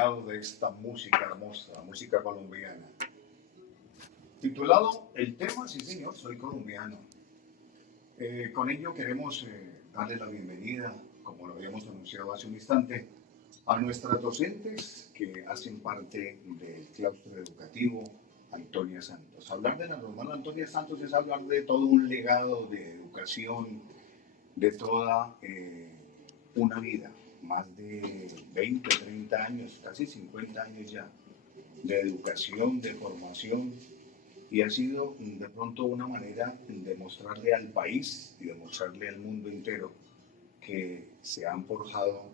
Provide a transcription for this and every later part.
acompañado de esta música hermosa, música colombiana. Titulado el tema, sí señor, soy colombiano. Con ello queremos darle la bienvenida, como lo habíamos anunciado hace un instante, a nuestras docentes que hacen parte del claustro educativo Antonia Santos. Hablar de la normal Antonia Santos es hablar de todo un legado de educación, de toda una vida, más de 20, 30 años, casi 50 años ya, de educación, de formación, y ha sido de pronto una manera de mostrarle al país y de mostrarle al mundo entero que se han forjado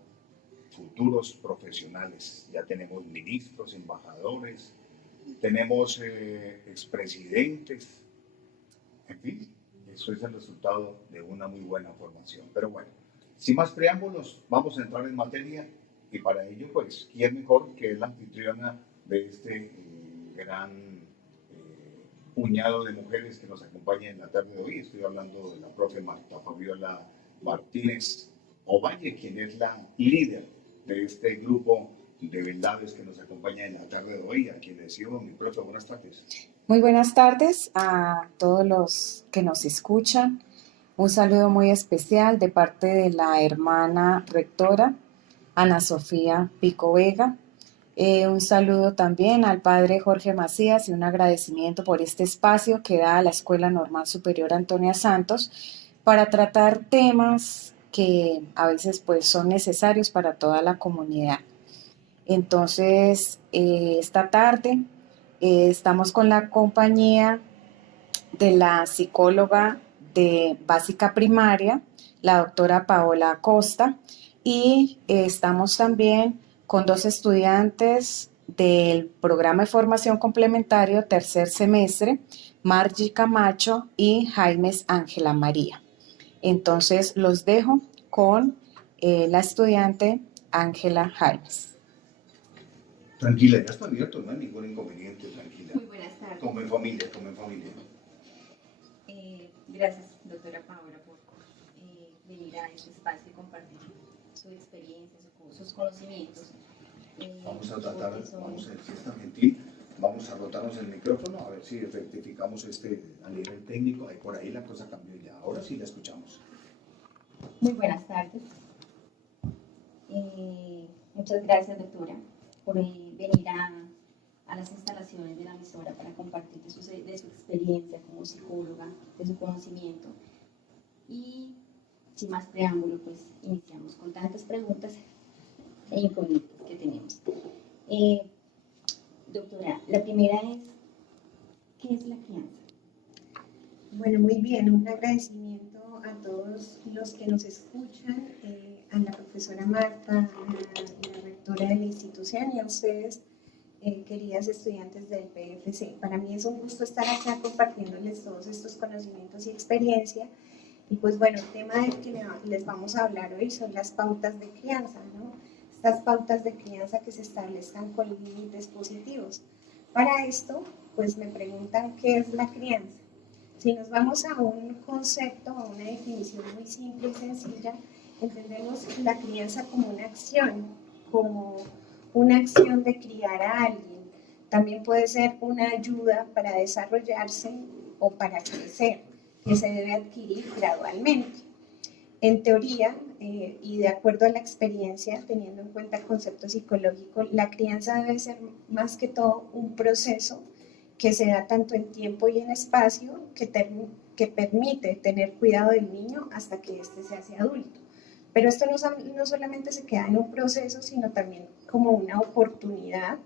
futuros profesionales. Ya tenemos ministros, embajadores, tenemos expresidentes, en fin, eso es el resultado de una muy buena formación. Pero bueno, sin más preámbulos, vamos a entrar en materia y para ello, pues, ¿quién mejor que la anfitriona de este gran puñado de mujeres que nos acompañan en la tarde de hoy? Estoy hablando de la profe Marta Fabiola Martínez Ovalle, quien es la líder de este grupo de verdades que nos acompaña en la tarde de hoy, a quien les digo, mi profe, buenas tardes. Muy buenas tardes a todos los que nos escuchan. Un saludo muy especial de parte de la hermana rectora, Ana Sofía Pico Vega. Un saludo también al padre Jorge Macías y un agradecimiento por este espacio que da a la Escuela Normal Superior Antonia Santos para tratar temas que a veces pues son necesarios para toda la comunidad. Entonces, esta tarde estamos con la compañía de la psicóloga de básica primaria, la doctora Paola Acosta, y estamos también con dos estudiantes del programa de formación complementario tercer semestre, Margie Camacho y Jaimes Ángela María. Entonces los dejo con la estudiante Ángela Jaimes. Tranquila, ya está abierto, no hay ningún inconveniente, tranquila. Muy buenas tardes. Como en familia, como en familia. Gracias, doctora Paola, por venir a este espacio y compartir su experiencia, sus conocimientos. Vamos a tratar, vamos a ver si está gentil, vamos a rotarnos el micrófono, a ver si rectificamos a nivel técnico, ahí por ahí la cosa cambió ya, ahora sí la escuchamos. Muy buenas tardes. Muchas gracias, doctora, por venir a las instalaciones de la emisora para compartir de su experiencia como psicóloga, de su conocimiento. Y sin más preámbulo, pues iniciamos con tantas preguntas e inconvenientes que tenemos. Doctora, la primera es, ¿qué es la crianza? Bueno, muy bien, un agradecimiento a todos los que nos escuchan, a la profesora Marta, a la rectora de la institución y a ustedes, queridas estudiantes del PFC. Para mí es un gusto estar acá compartiéndoles todos estos conocimientos y experiencia. Y pues bueno, el tema del que les vamos a hablar hoy son las pautas de crianza, ¿no? Estas pautas de crianza que se establezcan con límites positivos. Para esto, pues me preguntan qué es la crianza. Si nos vamos a un concepto, a una definición muy simple y sencilla, entendemos la crianza como una acción de criar a alguien. También puede ser una ayuda para desarrollarse o para crecer, que se debe adquirir gradualmente. En teoría, y de acuerdo a la experiencia, teniendo en cuenta el concepto psicológico, la crianza debe ser más que todo un proceso que se da tanto en tiempo y en espacio, que permite tener cuidado del niño hasta que éste se hace adulto. Pero esto no solamente se queda en un proceso, sino también como una oportunidad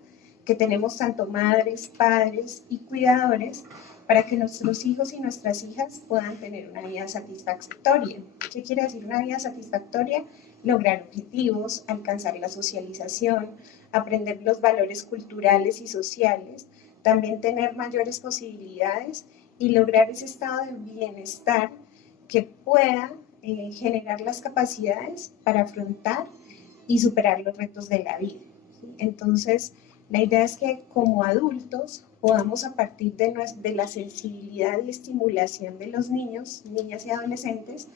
que tenemos tanto madres, padres y cuidadores para que nuestros hijos y nuestras hijas puedan tener una vida satisfactoria. ¿Qué quiere decir una vida satisfactoria? Lograr objetivos, alcanzar la socialización, aprender los valores culturales y sociales, también tener mayores posibilidades y lograr ese estado de bienestar que pueda generar las capacidades para afrontar y superar los retos de la vida. Entonces, la idea es que como adultos podamos, a partir de la sensibilidad y estimulación de los niños, niñas y adolescentes,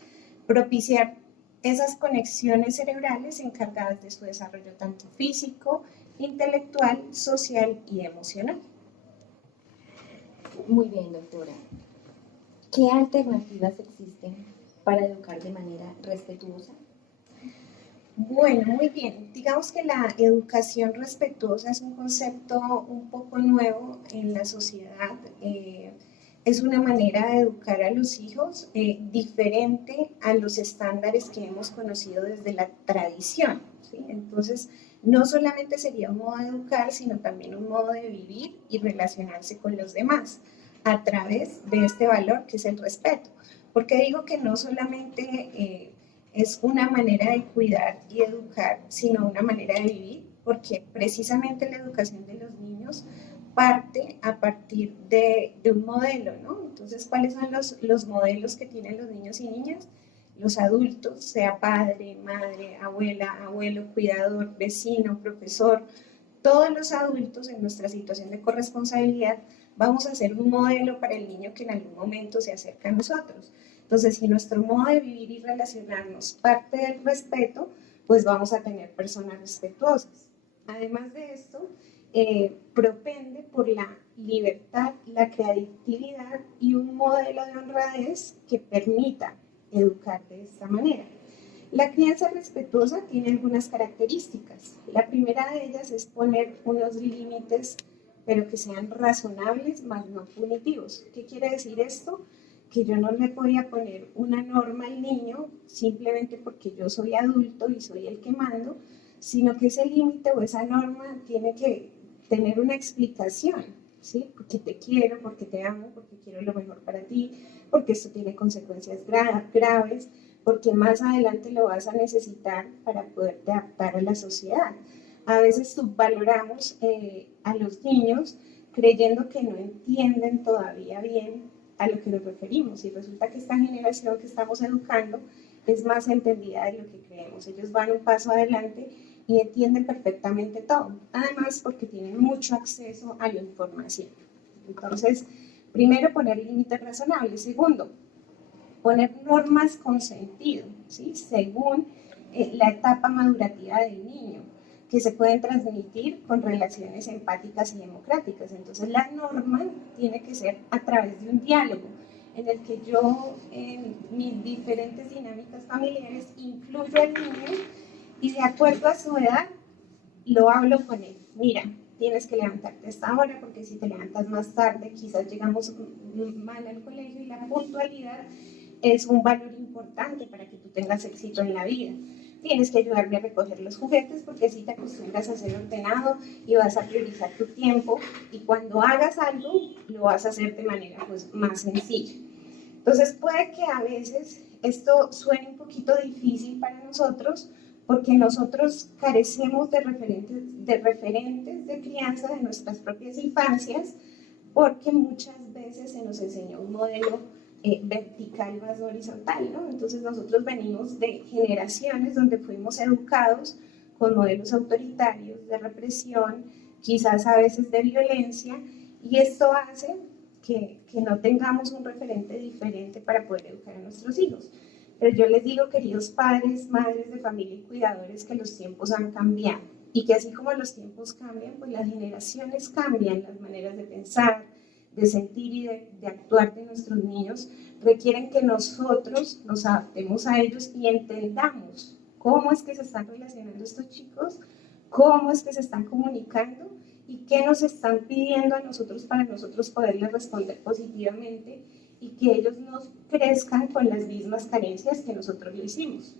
propiciar esas conexiones cerebrales encargadas de su desarrollo tanto físico, intelectual, social y emocional. Muy bien, doctora. ¿Qué alternativas existen para educar de manera respetuosa? Bueno, muy bien. Digamos que la educación respetuosa es un concepto un poco nuevo en la sociedad. Es una manera de educar a los hijos diferente a los estándares que hemos conocido desde la tradición, ¿sí? Entonces, no solamente sería un modo de educar, sino también un modo de vivir y relacionarse con los demás a través de este valor que es el respeto. Porque digo que no solamente es una manera de cuidar y educar, sino una manera de vivir, porque precisamente la educación de los niños parte a partir de un modelo, ¿no? Entonces, ¿cuáles son los modelos que tienen los niños y niñas? Los adultos, sea padre, madre, abuela, abuelo, cuidador, vecino, profesor, todos los adultos en nuestra situación de corresponsabilidad vamos a ser un modelo para el niño que en algún momento se acerca a nosotros. Entonces, si nuestro modo de vivir y relacionarnos parte del respeto, pues vamos a tener personas respetuosas. Además de esto, propende por la libertad, la creatividad y un modelo de honradez que permita educar de esta manera. La crianza respetuosa tiene algunas características. La primera de ellas es poner unos límites, pero que sean razonables, más no punitivos. ¿Qué quiere decir esto? Que yo no le voy a poner una norma al niño simplemente porque yo soy adulto y soy el que mando, sino que ese límite o esa norma tiene que tener una explicación, ¿sí? Porque te quiero, porque te amo, porque quiero lo mejor para ti, porque esto tiene consecuencias graves, porque más adelante lo vas a necesitar para poderte adaptar a la sociedad. A veces subvaloramos a los niños creyendo que no entienden todavía bien a lo que nos referimos y resulta que esta generación que estamos educando es más entendida de lo que creemos. Ellos van un paso adelante y entienden perfectamente todo, además porque tienen mucho acceso a la información. Entonces, primero, poner límites razonables. Segundo, poner normas con sentido, ¿sí? Según la etapa madurativa del niño, que se pueden transmitir con relaciones empáticas y democráticas. Entonces, la norma tiene que ser a través de un diálogo en el que yo, en mis diferentes dinámicas familiares, incluyo al niño y de acuerdo a su edad, lo hablo con él. Mira, tienes que levantarte a esta hora porque si te levantas más tarde, quizás llegamos mal al colegio y la puntualidad es un valor importante para que tú tengas éxito en la vida. Tienes que ayudarme a recoger los juguetes porque así te acostumbras a ser ordenado y vas a priorizar tu tiempo y cuando hagas algo lo vas a hacer de manera pues, más sencilla. Entonces puede que a veces esto suene un poquito difícil para nosotros porque nosotros carecemos de referentes de crianza de nuestras propias infancias porque muchas veces se nos enseñó un modelo vertical más horizontal, ¿no? Entonces nosotros venimos de generaciones donde fuimos educados con modelos autoritarios de represión, quizás a veces de violencia, y esto hace que no tengamos un referente diferente para poder educar a nuestros hijos. Pero yo les digo, queridos padres, madres de familia y cuidadores, que los tiempos han cambiado y que así como los tiempos cambian, pues las generaciones cambian, las maneras de pensar, de sentir y de actuar de nuestros niños requieren que nosotros nos adaptemos a ellos y entendamos cómo es que se están relacionando estos chicos, cómo es que se están comunicando y qué nos están pidiendo a nosotros para nosotros poderles responder positivamente y que ellos no crezcan con las mismas carencias que nosotros lo hicimos.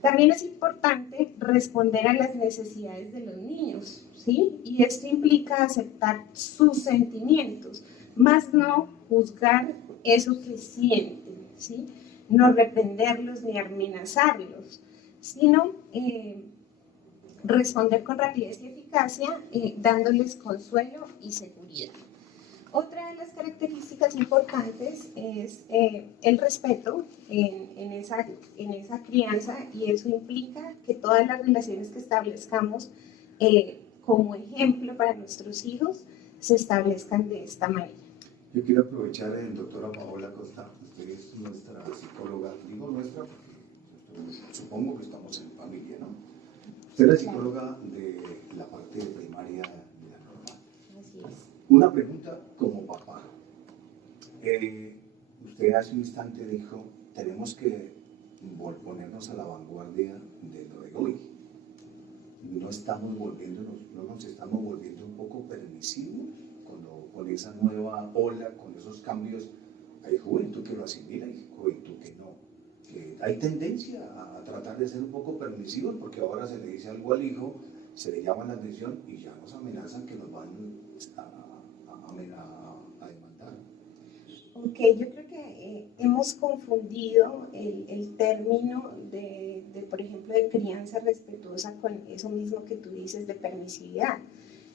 También es importante responder a las necesidades de los niños, ¿sí? Y esto implica aceptar sus sentimientos, más no juzgar eso que sienten, ¿sí? No reprenderlos ni amenazarlos, sino responder con rapidez y eficacia, dándoles consuelo y seguridad. Otra de las características importantes es el respeto en esa crianza y eso implica que todas las relaciones que establezcamos como ejemplo para nuestros hijos se establezcan de esta manera. Yo quiero aprovechar, doctora Paola Costa, usted es nuestra psicóloga, digo nuestra porque supongo que estamos en familia, ¿no? Usted es la psicóloga de la parte primaria de la normal. Así es. Una pregunta como papá. Usted hace un instante dijo, tenemos que ponernos a la vanguardia de lo de hoy. No nos estamos volviendo un poco permisivos con esa nueva ola, con esos cambios. Hay juventud que lo asimila y juventud que no. Que hay tendencia a tratar de ser un poco permisivos porque ahora se le dice algo al hijo, se le llama la atención y ya nos amenazan que nos van a demandar. Ok, yo creo que hemos confundido el término por ejemplo, de crianza respetuosa con eso mismo que tú dices de permisividad.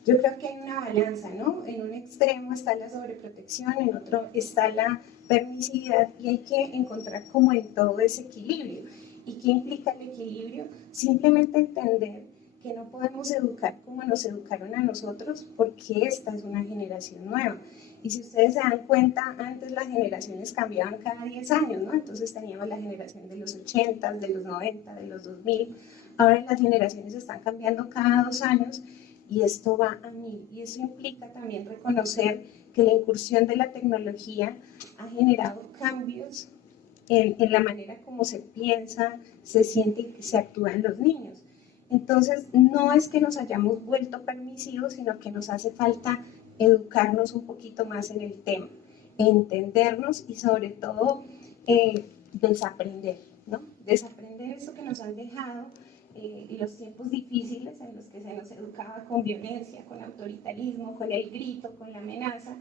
Yo creo que hay una balanza, ¿no? En un extremo está la sobreprotección, en otro está la permisividad y hay que encontrar como en todo ese equilibrio. ¿Y qué implica el equilibrio? Simplemente entender que no podemos educar como nos educaron a nosotros porque esta es una generación nueva. Y si ustedes se dan cuenta, antes las generaciones cambiaban cada 10 años, ¿no? Entonces teníamos la generación de los 80, de los 90, de los 2000. Ahora las generaciones están cambiando cada 2 años y esto va a 1000. Y eso implica también reconocer que la incursión de la tecnología ha generado cambios en la manera como se piensa, se siente y se actúa en los niños. Entonces, no es que nos hayamos vuelto permisivos, sino que nos hace falta educarnos un poquito más en el tema, entendernos y sobre todo desaprender, ¿no? Desaprender eso que nos han dejado los tiempos difíciles en los que se nos educaba con violencia, con autoritarismo, con el grito, con la amenaza,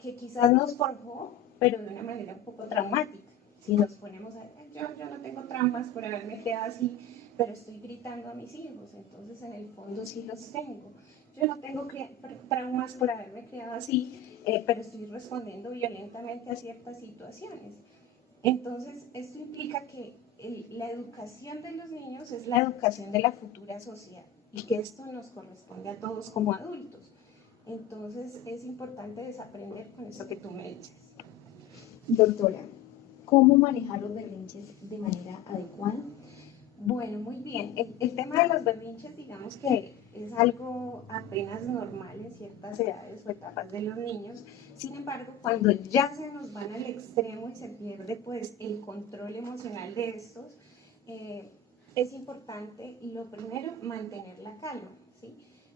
que quizás nos forjó, pero de una manera un poco traumática. Si nos ponemos a decir, yo no tengo traumas por haberme criado así, pero estoy gritando a mis hijos, entonces en el fondo sí los tengo. Yo no tengo traumas por haberme criado así, pero estoy respondiendo violentamente a ciertas situaciones. Entonces, esto implica que la educación de los niños es la educación de la futura sociedad y que esto nos corresponde a todos como adultos. Entonces, es importante desaprender con eso que tú me dices. Doctora, ¿cómo manejar los berrinches de manera adecuada? Bueno, muy bien. El tema de los berrinches, digamos que es algo apenas normal en ciertas edades o etapas de los niños. Sin embargo, cuando ya se nos van al extremo y se pierde pues el control emocional de estos, es importante, lo primero, mantener la calma, ¿sí?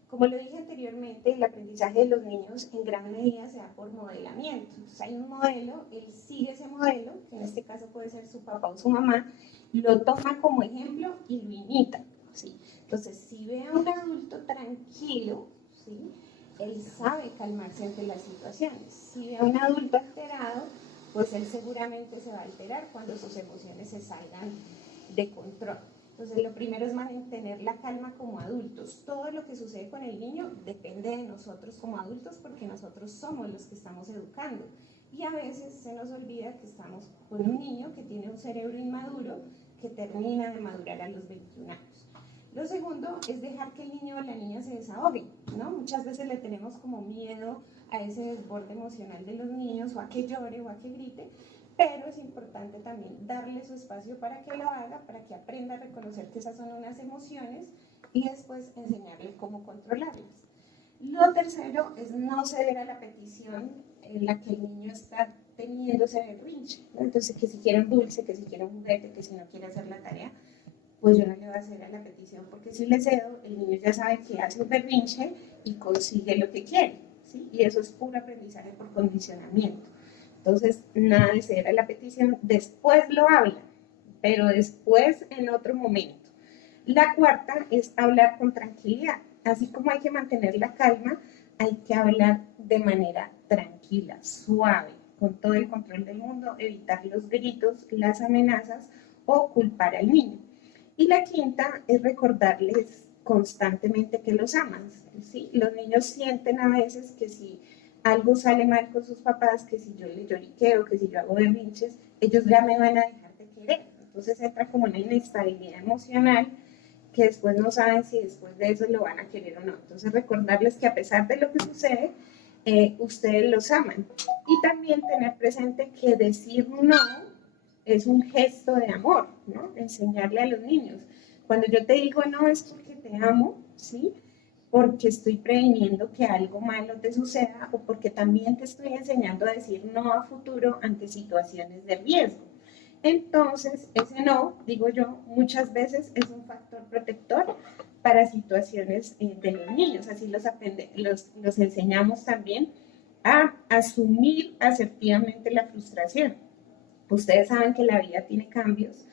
Como lo dije anteriormente, el aprendizaje de los niños en gran medida se da por modelamiento. Entonces, hay un modelo, él sigue ese modelo, que en este caso puede ser su papá o su mamá, lo toma como ejemplo y lo imita, ¿sí? Entonces, si ve a un adulto tranquilo, ¿sí?, él sabe calmarse ante las situaciones. Si ve a un adulto alterado, pues él seguramente se va a alterar cuando sus emociones se salgan de control. Entonces, lo primero es mantener la calma como adultos. Todo lo que sucede con el niño depende de nosotros como adultos porque nosotros somos los que estamos educando. Y a veces se nos olvida que estamos con un niño que tiene un cerebro inmaduro que termina de madurar a los 21 años. Lo segundo es dejar que el niño o la niña se desahogue, ¿no? Muchas veces le tenemos como miedo a ese desborde emocional de los niños o a que llore o a que grite, pero es importante también darle su espacio para que lo haga, para que aprenda a reconocer que esas son unas emociones y después enseñarle cómo controlarlas. Lo tercero es no ceder a la petición en la que el niño está teniendo ese berrinche, ¿no? Entonces, que si quiere un dulce, que si quiere un juguete, que si no quiere hacer la tarea, pues yo no le voy a ceder a la petición, porque si le cedo, el niño ya sabe que hace un berrinche y consigue lo que quiere, ¿sí? Y eso es puro aprendizaje por condicionamiento. Entonces, nada de ceder a la petición, después lo habla, pero después en otro momento. La cuarta es hablar con tranquilidad. Así como hay que mantener la calma, hay que hablar de manera tranquila, suave, con todo el control del mundo, evitar los gritos, las amenazas o culpar al niño. Y la quinta es recordarles constantemente que los aman, ¿sí? Los niños sienten a veces que si algo sale mal con sus papás, que si yo les lloriqueo, que si yo hago berrinches, ellos ya me van a dejar de querer. Entonces entra como una inestabilidad emocional que después no saben si después de eso lo van a querer o no. Entonces recordarles que a pesar de lo que sucede, ustedes los aman. Y también tener presente que decir no es un gesto de amor, ¿no? Enseñarle a los niños. Cuando yo te digo no es porque te amo, ¿sí? Porque estoy previniendo que algo malo te suceda o porque también te estoy enseñando a decir no a futuro ante situaciones de riesgo. Entonces, ese no, digo yo, muchas veces es un factor protector para situaciones de los niños. Así los enseñamos también a asumir asertivamente la frustración. Ustedes saben que la vida tiene cambios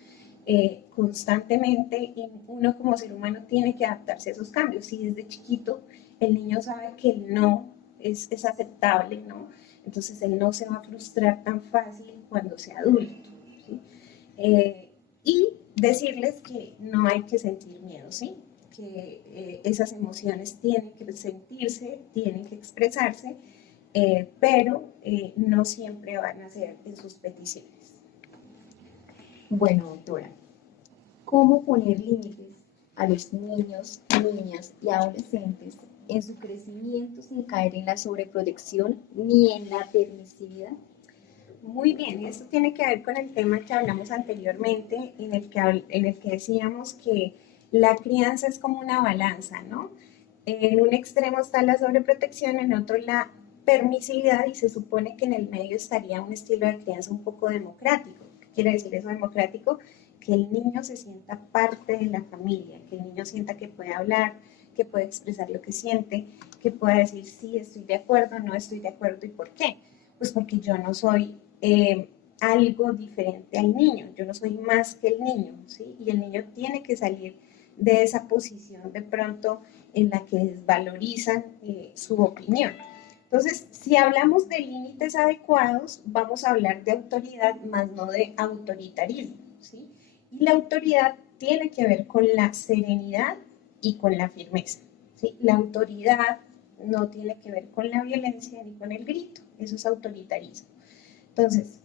constantemente y uno como ser humano tiene que adaptarse a esos cambios. Si desde chiquito el niño sabe que el no es aceptable, ¿no? Entonces él no se va a frustrar tan fácil cuando sea adulto, ¿sí? Y decirles que no hay que sentir miedo, ¿sí? Que esas emociones tienen que sentirse, tienen que expresarse, pero no siempre van a ser en sus peticiones. Bueno, doctora, ¿cómo poner límites a los niños, niñas y adolescentes en su crecimiento sin caer en la sobreprotección ni en la permisividad? Muy bien, y esto tiene que ver con el tema que hablamos anteriormente, en el que decíamos que la crianza es como una balanza, ¿no? En un extremo está la sobreprotección, en otro la permisividad, y se supone que en el medio estaría un estilo de crianza un poco democrático. ¿Qué quiere decir eso democrático? Que el niño se sienta parte de la familia, que el niño sienta que puede hablar, que puede expresar lo que siente, que pueda decir sí, estoy de acuerdo, no estoy de acuerdo y por qué. Pues porque yo no soy algo diferente al niño, yo no soy más que el niño, ¿sí? Y el niño tiene que salir de esa posición de pronto en la que desvalorizan su opinión. Entonces, si hablamos de límites adecuados, vamos a hablar de autoridad, más no de autoritarismo, ¿sí? Y la autoridad tiene que ver con la serenidad y con la firmeza, ¿sí? La autoridad no tiene que ver con la violencia ni con el grito, eso es autoritarismo. Entonces,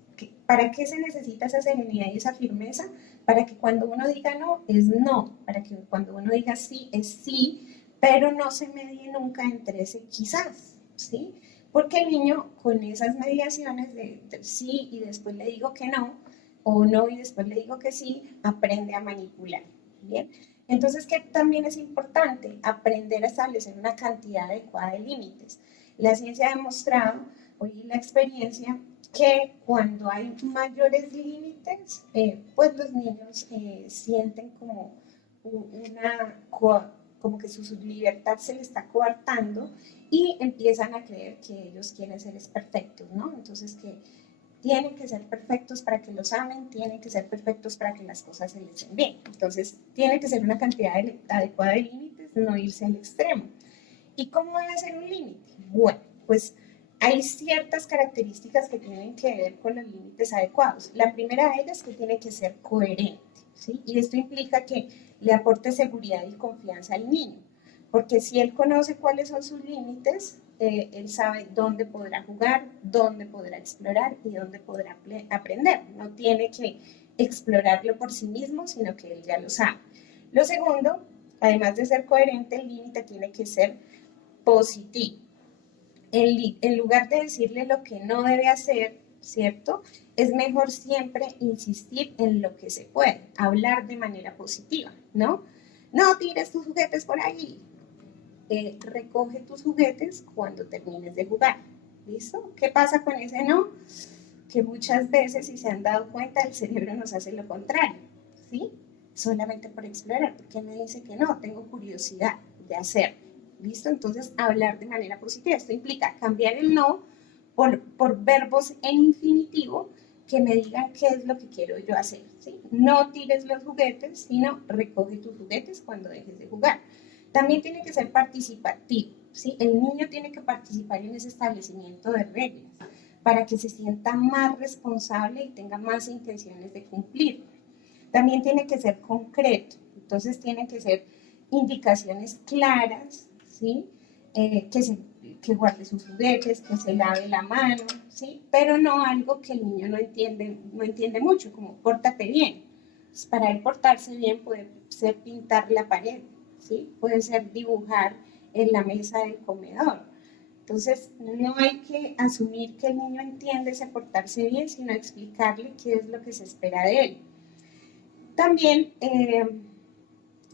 ¿para qué se necesita esa serenidad y esa firmeza? Para que cuando uno diga no, es no, para que cuando uno diga sí, es sí, pero no se medie nunca entre ese quizás, ¿sí? Porque el niño con esas mediaciones de sí y después le digo que no, o no y después le digo que sí, aprende a manipular, ¿bien? Entonces, ¿qué también es importante? Aprender a establecer una cantidad adecuada de límites. La ciencia ha demostrado, hoy la experiencia, que cuando hay mayores límites, pues los niños sienten como como que su libertad se le está coartando y empiezan a creer que ellos quieren ser perfectos, ¿no? Entonces que tienen que ser perfectos para que los amen, tienen que ser perfectos para que las cosas se les den bien. Entonces tiene que ser una cantidad adecuada de límites, no irse al extremo. ¿Y cómo debe ser un límite? Bueno, pues hay ciertas características que tienen que ver con los límites adecuados. La primera de ellas es que tiene que ser coherente, ¿sí? Y esto implica que le aporte seguridad y confianza al niño, porque si él conoce cuáles son sus límites, él sabe dónde podrá jugar, dónde podrá explorar y dónde podrá aprender. No tiene que explorarlo por sí mismo, sino que él ya lo sabe. Lo segundo, además de ser coherente, el límite tiene que ser positivo. En lugar de decirle lo que no debe hacer, ¿cierto? Es mejor siempre insistir en lo que se puede, hablar de manera positiva, ¿no? No tires tus juguetes por ahí. Recoge tus juguetes cuando termines de jugar, ¿listo? ¿Qué pasa con ese no? Que muchas veces, si se han dado cuenta, el cerebro nos hace lo contrario, ¿sí? Solamente por explorar, porque me dice que no, tengo curiosidad de hacerlo. ¿Listo? Entonces, hablar de manera positiva. Esto implica cambiar el no por verbos en infinitivo que me digan qué es lo que quiero yo hacer, ¿sí? No tires los juguetes, sino recoge tus juguetes cuando dejes de jugar. También tiene que ser participativo, ¿sí? El niño tiene que participar en ese establecimiento de reglas para que se sienta más responsable y tenga más intenciones de cumplir. También tiene que ser concreto, entonces tienen que ser indicaciones claras, ¿sí? Que guarde sus juguetes, que se lave la mano, ¿sí? Pero no algo que el niño no entiende mucho, como pórtate bien. Pues para él portarse bien puede ser pintar la pared, ¿sí? Puede ser dibujar en la mesa del comedor. Entonces, no hay que asumir que el niño entiende ese portarse bien, sino explicarle qué es lo que se espera de él. También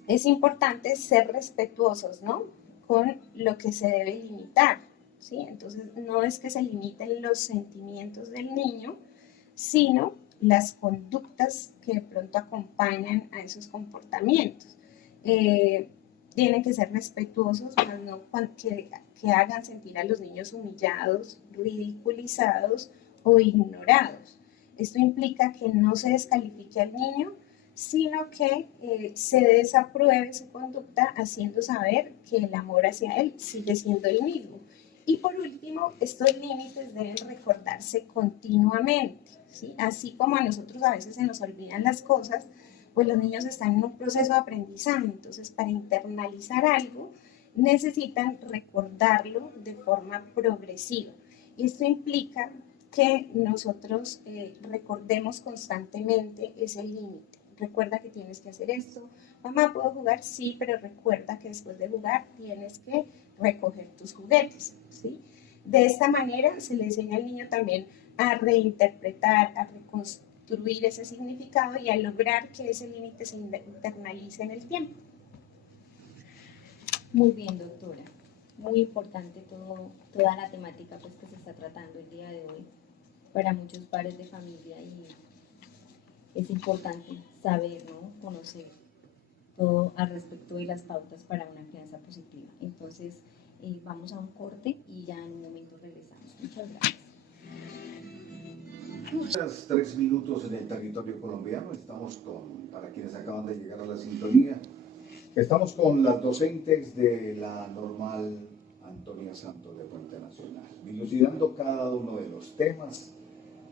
es importante ser respetuosos, ¿no? Con lo que se debe limitar, ¿sí? Entonces, no es que se limiten los sentimientos del niño, sino las conductas que de pronto acompañan a esos comportamientos. Tienen que ser respetuosos, mas no que hagan sentir a los niños humillados, ridiculizados o ignorados. Esto implica que no se descalifique al niño, sino que se desapruebe su conducta haciendo saber que el amor hacia él sigue siendo el mismo. Y por último, estos límites deben recordarse continuamente, ¿sí? Así como a nosotros a veces se nos olvidan las cosas, pues los niños están en un proceso de aprendizaje, entonces para internalizar algo necesitan recordarlo de forma progresiva. Y esto implica que nosotros recordemos constantemente ese límite. Recuerda que tienes que hacer esto. Mamá, ¿puedo jugar? Sí, pero recuerda que después de jugar tienes que recoger tus juguetes, ¿sí? De esta manera se le enseña al niño también a reinterpretar, a reconstruir ese significado y a lograr que ese límite se internalice en el tiempo. Muy bien, doctora. Muy importante toda la temática pues, que se está tratando el día de hoy para muchos padres de familia y es importante saber, ¿no? Conocer todo al respecto de las pautas para una crianza positiva. Entonces, vamos a un corte y ya en un momento regresamos. Muchas gracias. 3 minutos en el territorio colombiano. Estamos para quienes acaban de llegar a la sintonía, estamos con las docentes de la Normal Antonia Santos de Puente Nacional, dilucidando cada uno de los temas,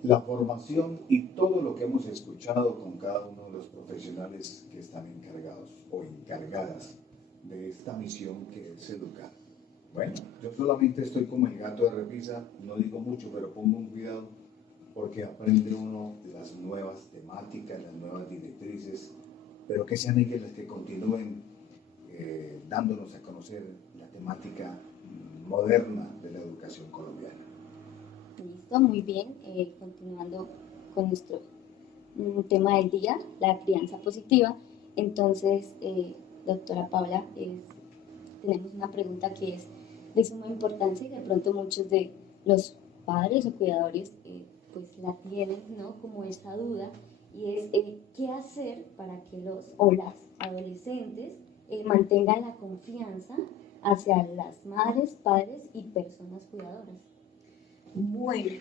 la formación y todo lo que hemos escuchado con cada uno de los profesionales que están encargados o encargadas de esta misión que es educar. Bueno, yo solamente estoy como el gato de repisa, no digo mucho, pero pongo un cuidado porque aprende uno las nuevas temáticas, las nuevas directrices, pero que sean ellas las que continúen dándonos a conocer la temática moderna de la educación colombiana. Listo, muy bien. Continuando con nuestro tema del día, la crianza positiva. Entonces, doctora Paula, tenemos una pregunta que es de suma importancia y de pronto muchos de los padres o cuidadores pues la tienen, ¿no? Como esta duda y es ¿qué hacer para que los o las adolescentes mantengan la confianza hacia las madres, padres y personas cuidadoras? Bueno,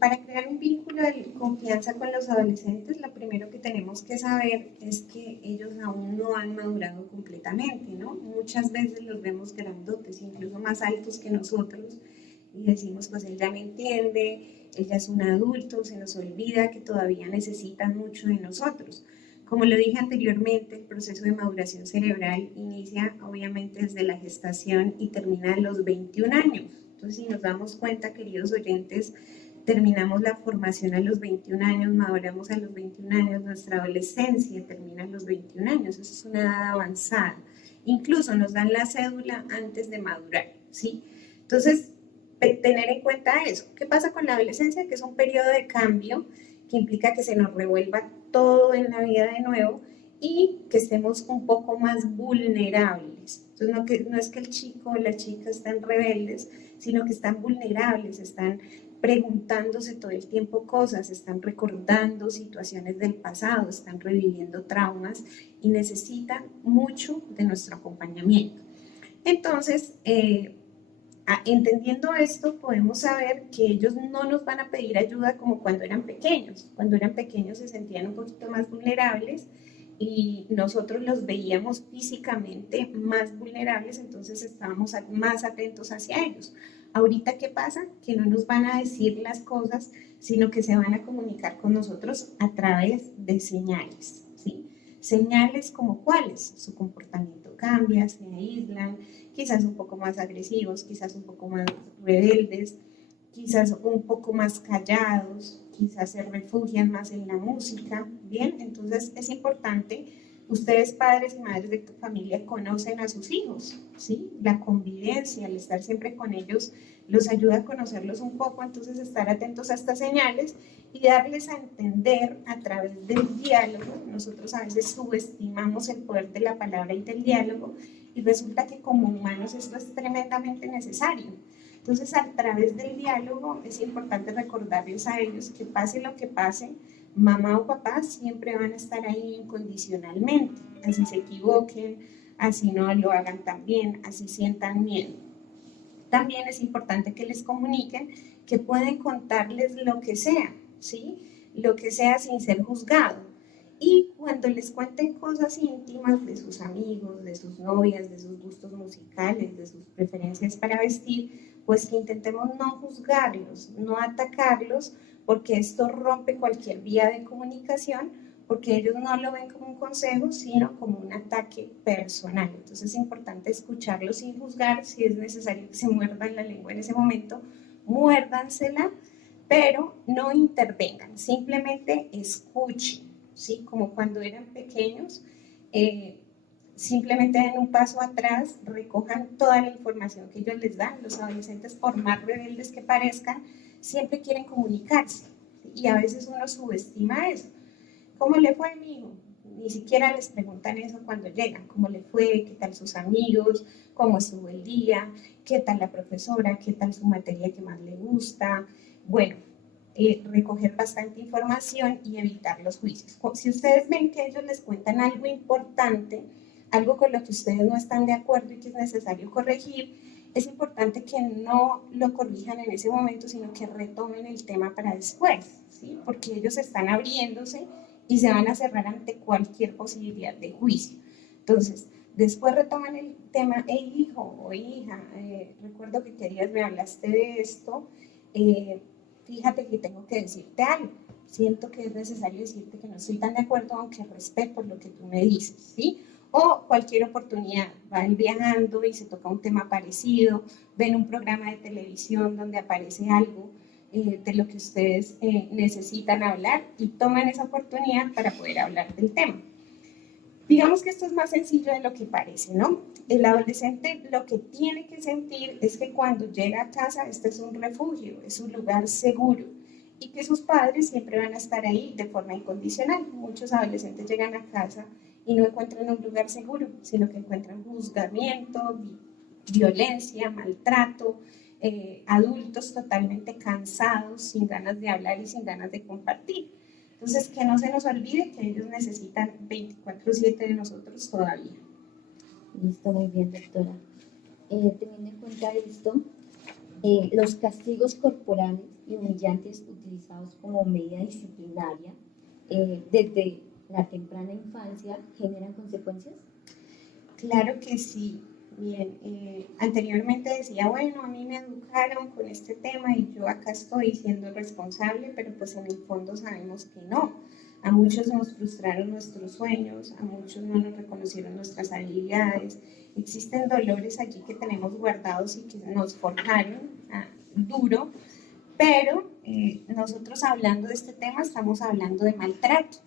para crear un vínculo de confianza con los adolescentes, lo primero que tenemos que saber es que ellos aún no han madurado completamente, ¿no? Muchas veces los vemos grandotes, incluso más altos que nosotros, y decimos, pues él ya me entiende, él ya es un adulto, se nos olvida que todavía necesitan mucho de nosotros. Como lo dije anteriormente, el proceso de maduración cerebral inicia obviamente desde la gestación y termina a los 21 años. Entonces, si nos damos cuenta, queridos oyentes, terminamos la formación a los 21 años, maduramos a los 21 años, nuestra adolescencia termina a los 21 años, eso es una edad avanzada. Incluso nos dan la cédula antes de madurar, ¿sí? Entonces, tener en cuenta eso. ¿Qué pasa con la adolescencia? Que es un periodo de cambio que implica que se nos revuelva todo en la vida de nuevo y que estemos un poco más vulnerables. Entonces, no es que el chico o la chica estén rebeldes, sino que están vulnerables, están preguntándose todo el tiempo cosas, están recordando situaciones del pasado, están reviviendo traumas y necesitan mucho de nuestro acompañamiento. Entonces, entendiendo esto, podemos saber que ellos no nos van a pedir ayuda como cuando eran pequeños. Cuando eran pequeños se sentían un poquito más vulnerables y nosotros los veíamos físicamente más vulnerables, entonces estábamos más atentos hacia ellos. Ahorita, ¿qué pasa? Que no nos van a decir las cosas, sino que se van a comunicar con nosotros a través de señales, ¿sí? Señales como cuáles, su comportamiento cambia, se aíslan, quizás un poco más agresivos, quizás un poco más rebeldes, quizás un poco más callados, quizás se refugian más en la música, ¿bien? Entonces es importante Ustedes, padres y madres de tu familia, conocen a sus hijos, ¿sí? La convivencia, el estar siempre con ellos, los ayuda a conocerlos un poco, entonces estar atentos a estas señales y darles a entender a través del diálogo. Nosotros a veces subestimamos el poder de la palabra y del diálogo, y resulta que como humanos esto es tremendamente necesario. Entonces, a través del diálogo es importante recordarles a ellos que pase lo que pase, mamá o papá siempre van a estar ahí incondicionalmente, así se equivoquen, así no lo hagan tan bien, así sientan miedo. También es importante que les comuniquen que pueden contarles lo que sea, ¿sí? Lo que sea sin ser juzgado. Y cuando les cuenten cosas íntimas de sus amigos, de sus novias, de sus gustos musicales, de sus preferencias para vestir, pues que intentemos no juzgarlos, no atacarlos, porque esto rompe cualquier vía de comunicación, porque ellos no lo ven como un consejo, sino como un ataque personal. Entonces es importante escucharlos sin juzgar. Si es necesario que se muerdan la lengua en ese momento, muérdansela, pero no intervengan, simplemente escuchen, ¿sí? Como cuando eran pequeños, simplemente den un paso atrás, recojan toda la información que ellos les dan. Los adolescentes, por más rebeldes que parezcan, siempre quieren comunicarse, y a veces uno subestima eso. ¿Cómo le fue, amigo? Ni siquiera les preguntan eso cuando llegan. ¿Cómo le fue? ¿Qué tal sus amigos? ¿Cómo estuvo el día? ¿Qué tal la profesora? ¿Qué tal su materia que más le gusta? Bueno, recoger bastante información y evitar los juicios. Si ustedes ven que ellos les cuentan algo importante, algo con lo que ustedes no están de acuerdo y que es necesario corregir, es importante que no lo corrijan en ese momento, sino que retomen el tema para después, ¿sí? Porque ellos están abriéndose y se van a cerrar ante cualquier posibilidad de juicio. Entonces, después retoman el tema: hey, hijo o hija, recuerdo que querías, me hablaste de esto, fíjate que tengo que decirte algo, siento que es necesario decirte que no estoy tan de acuerdo, aunque respeto lo que tú me dices, ¿sí? O cualquier oportunidad, van viajando y se toca un tema parecido, ven un programa de televisión donde aparece algo de lo que ustedes necesitan hablar, y toman esa oportunidad para poder hablar del tema. Digamos que esto es más sencillo de lo que parece, ¿no? El adolescente lo que tiene que sentir es que cuando llega a casa, este es un refugio, es un lugar seguro, y que sus padres siempre van a estar ahí de forma incondicional. Muchos adolescentes llegan a casa y no encuentran un lugar seguro, sino que encuentran juzgamiento, violencia, maltrato, adultos totalmente cansados, sin ganas de hablar y sin ganas de compartir. Entonces, que no se nos olvide que ellos necesitan 24/7 de nosotros todavía. Listo, muy bien, doctora. Teniendo en cuenta esto, los castigos corporales y humillantes utilizados como medida disciplinaria desde la temprana infancia generan consecuencias. Claro que sí. Bien, anteriormente decía, bueno, a mí me educaron con este tema y yo acá estoy siendo responsable, pero pues en el fondo sabemos que no. A muchos nos frustraron nuestros sueños, a muchos no nos reconocieron nuestras habilidades. Existen dolores allí que tenemos guardados y que nos forjaron duro, pero nosotros hablando de este tema estamos hablando de maltrato.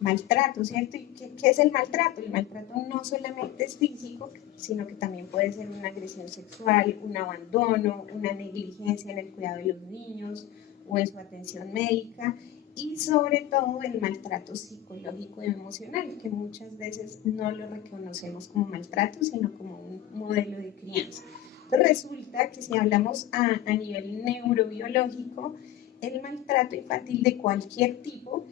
Maltrato, ¿cierto? ¿Y qué es el maltrato? El maltrato no solamente es físico, sino que también puede ser una agresión sexual, un abandono, una negligencia en el cuidado de los niños o en su atención médica, y sobre todo el maltrato psicológico y emocional, que muchas veces no lo reconocemos como maltrato, sino como un modelo de crianza. Entonces resulta que si hablamos a nivel neurobiológico, el maltrato infantil de cualquier tipo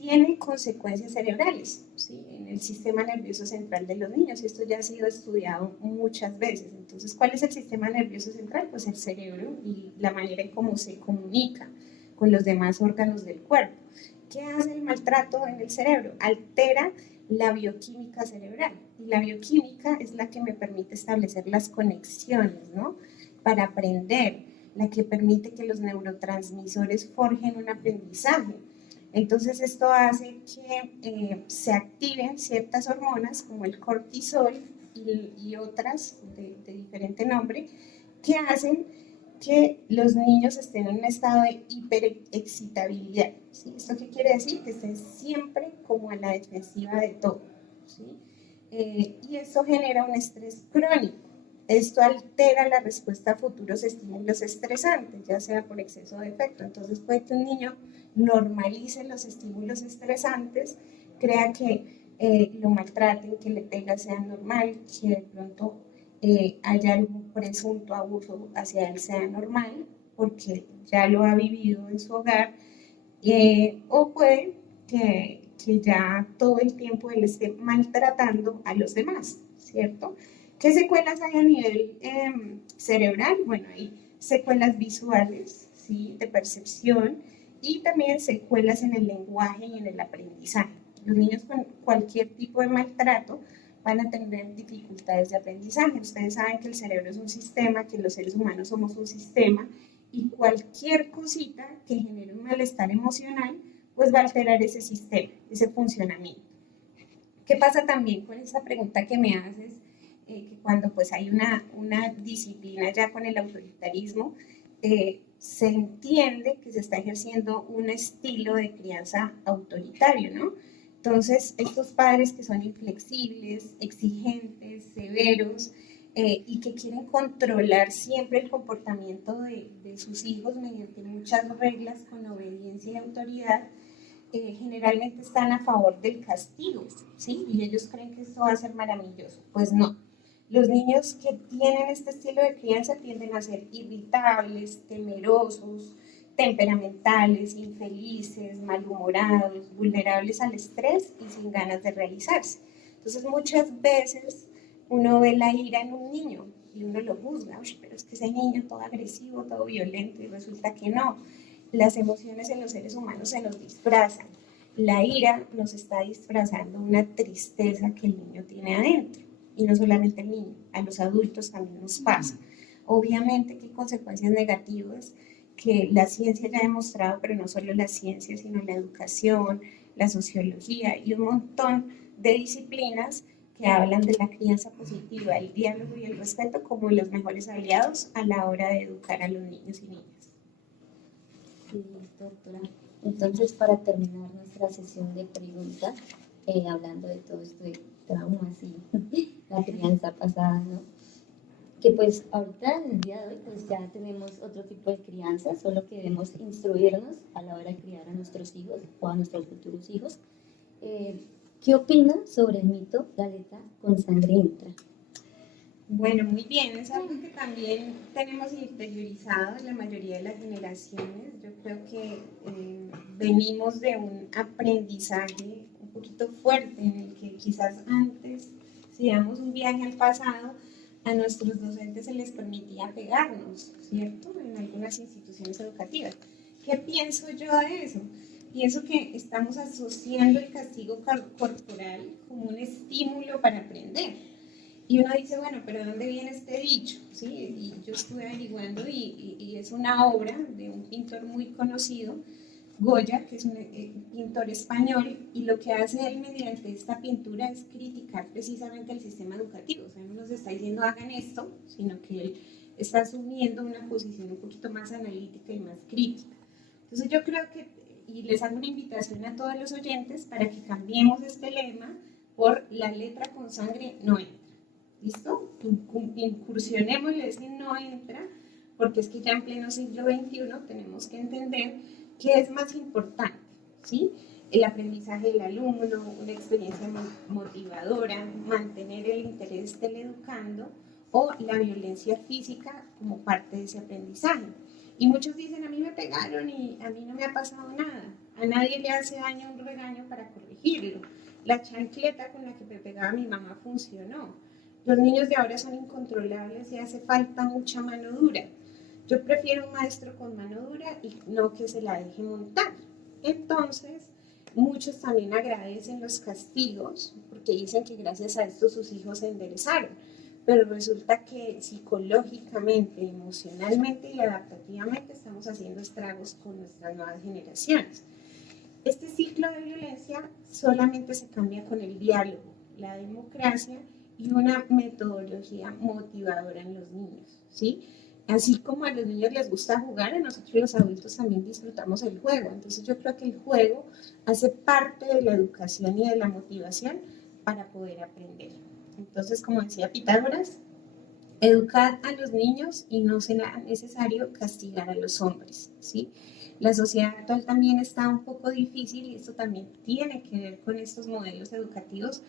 tiene consecuencias cerebrales, ¿sí? En el sistema nervioso central de los niños, y esto ya ha sido estudiado muchas veces. Entonces, ¿cuál es el sistema nervioso central? Pues el cerebro y la manera en cómo se comunica con los demás órganos del cuerpo. ¿Qué hace el maltrato en el cerebro? Altera la bioquímica cerebral, y la bioquímica es la que me permite establecer las conexiones, ¿no? Para aprender, la que permite que los neurotransmisores forjen un aprendizaje. Entonces esto hace que se activen ciertas hormonas como el cortisol y otras de diferente nombre, que hacen que los niños estén en un estado de hiperexcitabilidad, ¿sí? ¿Esto qué quiere decir? Que estén siempre como a la defensiva de todo. ¿sí? Y esto genera un estrés crónico. Esto altera la respuesta a futuros estímulos estresantes, ya sea por exceso o defecto. Entonces puede que un niño normalice los estímulos estresantes, crea que lo maltraten, que le pega sea normal, que de pronto haya algún presunto abuso hacia él sea normal, porque ya lo ha vivido en su hogar, o puede que ya todo el tiempo él esté maltratando a los demás, ¿cierto? ¿Qué secuelas hay a nivel cerebral? Bueno, hay secuelas visuales, ¿sí? De percepción, y también secuelas en el lenguaje y en el aprendizaje. Los niños con cualquier tipo de maltrato van a tener dificultades de aprendizaje. Ustedes saben que el cerebro es un sistema, que los seres humanos somos un sistema, y cualquier cosita que genere un malestar emocional, pues va a alterar ese sistema, ese funcionamiento. ¿Qué pasa también con esa pregunta que me haces? Que cuando pues hay una disciplina ya con el autoritarismo, se entiende que se está ejerciendo un estilo de crianza autoritario, ¿no? Entonces, estos padres que son inflexibles, exigentes, severos, y que quieren controlar siempre el comportamiento de sus hijos mediante muchas reglas con obediencia y autoridad, generalmente están a favor del castigo, ¿sí? Y ellos creen que esto va a ser maravilloso. Pues no. Los niños que tienen este estilo de crianza tienden a ser irritables, temerosos, temperamentales, infelices, malhumorados, vulnerables al estrés y sin ganas de realizarse. Entonces, muchas veces uno ve la ira en un niño y uno lo juzga, pero es que ese niño todo agresivo, todo violento, y resulta que no. Las emociones en los seres humanos se nos disfrazan. La ira nos está disfrazando una tristeza que el niño tiene adentro. Y no solamente el niño, a los adultos también nos pasa. Obviamente que hay consecuencias negativas que la ciencia ya ha demostrado, pero no solo la ciencia, sino la educación, la sociología y un montón de disciplinas que hablan de la crianza positiva, el diálogo y el respeto como los mejores aliados a la hora de educar a los niños y niñas. Sí, doctora. Entonces, para terminar nuestra sesión de preguntas, hablando de todo esto de traumas y la crianza pasada, ¿no? Que pues ahorita en el día de hoy pues ya tenemos otro tipo de crianza, solo que debemos instruirnos a la hora de criar a nuestros hijos o a nuestros futuros hijos. ¿Qué opina sobre el mito Galeta con sangre entra? Bueno, muy bien, es algo que también tenemos interiorizado en la mayoría de las generaciones. Yo creo que venimos de un aprendizaje un poquito fuerte en el que quizás antes, si damos un viaje al pasado, a nuestros docentes se les permitía pegarnos, ¿cierto? En algunas instituciones educativas. ¿Qué pienso yo de eso? Pienso que estamos asociando el castigo corporal como un estímulo para aprender. Y uno dice, bueno, pero ¿de dónde viene este dicho? ¿Sí? Y yo estuve averiguando y es una obra de un pintor muy conocido, Goya, que es un pintor español, y lo que hace él mediante esta pintura es criticar precisamente el sistema educativo. O sea, no nos está diciendo hagan esto, sino que él está asumiendo una posición un poquito más analítica y más crítica. Entonces yo creo que, y les hago una invitación a todos los oyentes para que cambiemos este lema por la letra con sangre no entra. ¿Listo? Incursionemos y ese no entra, porque es que ya en pleno siglo XXI tenemos que entender qué es más importante, ¿sí? El aprendizaje del alumno, una experiencia motivadora, mantener el interés del educando o la violencia física como parte de ese aprendizaje. Y muchos dicen, a mí me pegaron y a mí no me ha pasado nada. A nadie le hace daño un regaño para corregirlo. La chancleta con la que me pegaba mi mamá funcionó. Los niños de ahora son incontrolables y hace falta mucha mano dura. Yo prefiero un maestro con mano dura y no que se la deje montar. Entonces, muchos también agradecen los castigos porque dicen que gracias a esto sus hijos se enderezaron. Pero resulta que psicológicamente, emocionalmente y adaptativamente estamos haciendo estragos con nuestras nuevas generaciones. Este ciclo de violencia solamente se cambia con el diálogo, la democracia y una metodología motivadora en los niños, ¿sí? Así como a los niños les gusta jugar, a nosotros los adultos también disfrutamos el juego. Entonces yo creo que el juego hace parte de la educación y de la motivación para poder aprender. Entonces, como decía Pitágoras, educad a los niños y no será necesario castigar a los hombres, ¿sí? La sociedad actual también está un poco difícil y esto también tiene que ver con estos modelos educativos